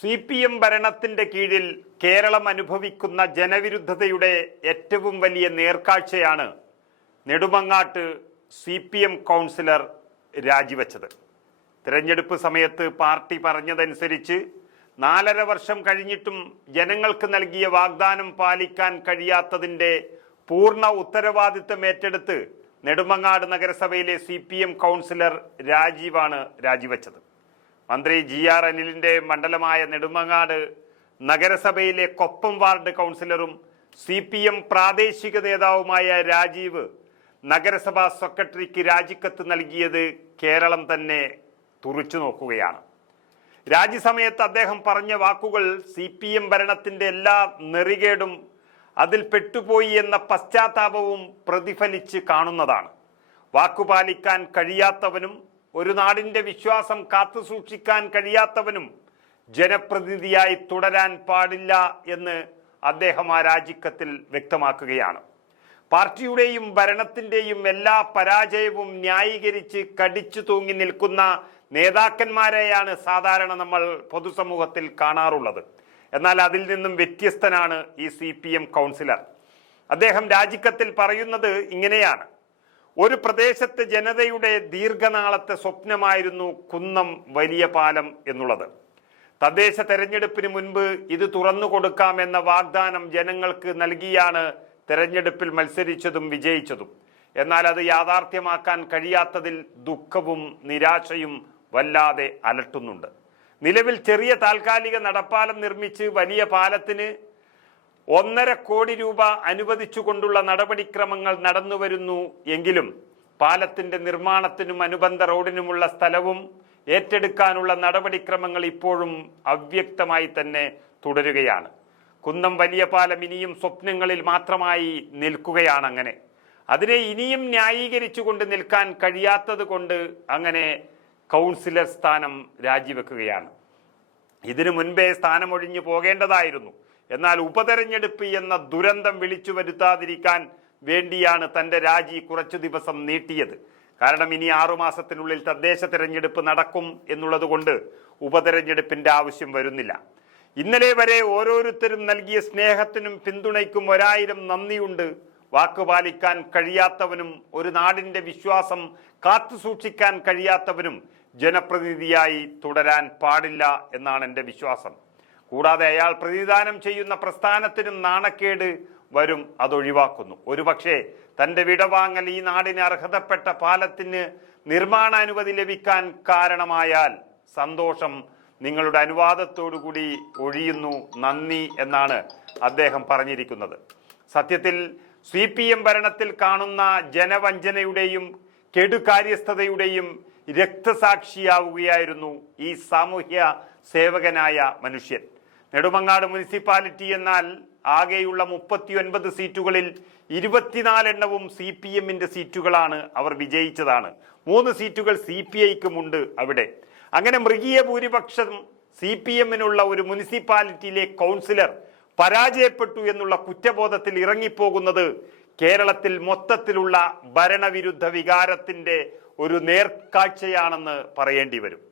CPM ഭരണത്തിന്റെ കീഴിൽ കേരളം അനുഭവിക്കുന്ന ജനവിരുദ്ധതയുടെ ഏറ്റവും വലിയ നേർക്കാഴ്ചയാണ് നെടുമങ്ങാട്ട് CPM കൗൺസിലർ രാജിവെച്ചത്. തിരഞ്ഞെടുപ്പ് സമയത്ത് പാർട്ടി പറഞ്ഞതനുസരിച്ച് 4.5 വർഷം കഴിഞ്ഞിട്ടും ജനങ്ങൾക്ക് നൽകിയ വാഗ്ദാനം പാലിക്കാൻ കഴിയാത്തതിന്റെ പൂർണ്ണ ഉത്തരവാദിത്തം ഏറ്റെടുത്ത് നെടുമങ്ങാട് നഗരസഭയിലെ CPM കൗൺസിലർ രാജീവാണ് രാജിവെച്ചത്. മന്ത്രി GR അനിലിന്റെ മണ്ഡലമായ നെടുമങ്ങാട് നഗരസഭയിലെ കൊപ്പം വാർഡ് കൗൺസിലറും CPM പ്രാദേശിക നേതാവുമായ രാജീവ് നഗരസഭാ സെക്രട്ടറിക്ക് രാജിക്കത്ത് നൽകിയത് കേരളം തന്നെ തുറിച്ചു നോക്കുകയാണ്. രാജിസമയത്ത് അദ്ദേഹം പറഞ്ഞ വാക്കുകൾ CPM ഭരണത്തിന്റെ എല്ലാ നെറികേടും അതിൽ പെട്ടുപോയി എന്ന പശ്ചാത്താപവും പ്രതിഫലിച്ച് കാണുന്നതാണ്. വാക്കുപാലിക്കാൻ കഴിയാത്തവനും ഒരു നാടിന്റെ വിശ്വാസം കാത്തുസൂക്ഷിക്കാൻ കഴിയാത്തവനും ജനപ്രതിനിധിയായി തുടരാൻ പാടില്ല എന്ന് അദ്ദേഹം ആ രാജിക്കത്തിൽ വ്യക്തമാക്കുകയാണ്. പാർട്ടിയുടെയും ഭരണത്തിന്റെയും എല്ലാ പരാജയവും ന്യായീകരിച്ച് കടിച്ചു തൂങ്ങി നിൽക്കുന്ന നേതാക്കന്മാരെയാണ് സാധാരണ നമ്മൾ പൊതുസമൂഹത്തിൽ കാണാറുള്ളത്. എന്നാൽ അതിൽ നിന്നും വ്യത്യസ്തനാണ് ഈ CPM കൗൺസിലർ. അദ്ദേഹം രാജിക്കത്തിൽ പറയുന്നത് ഇങ്ങനെയാണ്: ഒരു പ്രദേശത്തെ ജനതയുടെ ദീർഘനാളത്തെ സ്വപ്നമായിരുന്നു കുന്നം വലിയ പാലം എന്നുള്ളത്. തദ്ദേശ തെരഞ്ഞെടുപ്പിന് മുൻപ് ഇത് തുറന്നു കൊടുക്കാമെന്ന വാഗ്ദാനം ജനങ്ങൾക്ക് നൽകിയാണ് തെരഞ്ഞെടുപ്പിൽ മത്സരിച്ചതും വിജയിച്ചതും. എന്നാൽ അത് യാഥാർത്ഥ്യമാക്കാൻ കഴിയാത്തതിൽ ദുഃഖവും നിരാശയും വല്ലാതെ അലട്ടുന്നുണ്ട്. നിലവിൽ ചെറിയ താൽക്കാലിക നടപ്പാലം നിർമ്മിച്ച് വലിയ പാലത്തിന് 1.5 കോടി രൂപ അനുവദിച്ചുകൊണ്ടുള്ള നടപടിക്രമങ്ങൾ നടന്നുവരുന്നു എങ്കിലും പാലത്തിന്റെ നിർമ്മാണത്തിനും അനുബന്ധ റോഡിനുമുള്ള സ്ഥലവും ഏറ്റെടുക്കാനുള്ള നടപടിക്രമങ്ങൾ ഇപ്പോഴും അവ്യക്തമായി തന്നെ തുടരുകയാണ്. കുന്നം വലിയ പാലം ഇനിയും സ്വപ്നങ്ങളിൽ മാത്രമായി നിൽക്കുകയാണ്. അങ്ങനെ അതിനെ ഇനിയും ന്യായീകരിച്ചുകൊണ്ട് നിൽക്കാൻ കഴിയാത്തത് കൊണ്ട് അങ്ങനെ കൗൺസിലർ സ്ഥാനം രാജിവെക്കുകയാണ്. ഇതിനു മുൻപേ സ്ഥാനമൊഴിഞ്ഞു പോകേണ്ടതായിരുന്നു. എന്നാൽ ഉപതെരഞ്ഞെടുപ്പ് എന്ന ദുരന്തം വിളിച്ചു വരുത്താതിരിക്കാൻ വേണ്ടിയാണ് തന്റെ രാജി കുറച്ചു ദിവസം നീട്ടിയത്. കാരണം ഇനി 6 മാസത്തിനുള്ളിൽ തദ്ദേശ തെരഞ്ഞെടുപ്പ് നടക്കും എന്നുള്ളത് കൊണ്ട് ഉപതെരഞ്ഞെടുപ്പിന്റെ ആവശ്യം വരുന്നില്ല. ഇന്നലെ വരെ ഓരോരുത്തരും നൽകിയ സ്നേഹത്തിനും പിന്തുണയ്ക്കും 1000 നന്ദിയുണ്ട്. വാക്കുപാലിക്കാൻ കഴിയാത്തവനും ഒരു നാടിന്റെ വിശ്വാസം കാത്തുസൂക്ഷിക്കാൻ കഴിയാത്തവനും ജനപ്രതിനിധിയായി തുടരാൻ പാടില്ല എന്നാണ് എൻ്റെ വിശ്വാസം. കൂടാതെ അയാൾ പ്രതിദാനം ചെയ്യുന്ന പ്രസ്ഥാനത്തിനും നാണക്കേട് വരും, അതൊഴിവാക്കുന്നു. ഒരുപക്ഷെ തൻ്റെ വിടവാങ്ങൽ ഈ നാടിന് അർഹതപ്പെട്ട പാലത്തിന് നിർമ്മാണാനുമതി ലഭിക്കാൻ കാരണമായാൽ സന്തോഷം നിങ്ങളുടെ അനുവാദത്തോടുകൂടി ഒഴിയുന്നു, നന്ദി എന്നാണ് അദ്ദേഹം പറഞ്ഞിരിക്കുന്നത്. സത്യത്തിൽ CPM ഭരണത്തിൽ കാണുന്ന ജനവഞ്ചനയുടെയും കെടുകാര്യസ്ഥതയുടെയും രക്തസാക്ഷിയാവുകയായിരുന്നു ഈ സാമൂഹ്യ സേവകനായ മനുഷ്യൻ. നെടുമങ്ങാട് മുനിസിപ്പാലിറ്റി എന്നാൽ ആകെയുള്ള 39 സീറ്റുകളിൽ 24 എണ്ണവും CPMന്റെ സീറ്റുകളാണ്. അവർ വിജയിച്ചതാണ്. 3 സീറ്റുകൾ CPIക്കുമുണ്ട് അവിടെ. അങ്ങനെ മൃഗീയ ഭൂരിപക്ഷം CPMനുള്ള ഒരു മുനിസിപ്പാലിറ്റിയിലെ കൗൺസിലർ പരാജയപ്പെട്ടു എന്നുള്ള കുറ്റബോധത്തിൽ ഇറങ്ങിപ്പോകുന്നത് കേരളത്തിൽ മൊത്തത്തിലുള്ള ഭരണവിരുദ്ധ വികാരത്തിന്റെ ഒരു നേർക്കാഴ്ചയാണെന്ന് പറയേണ്ടി വരും.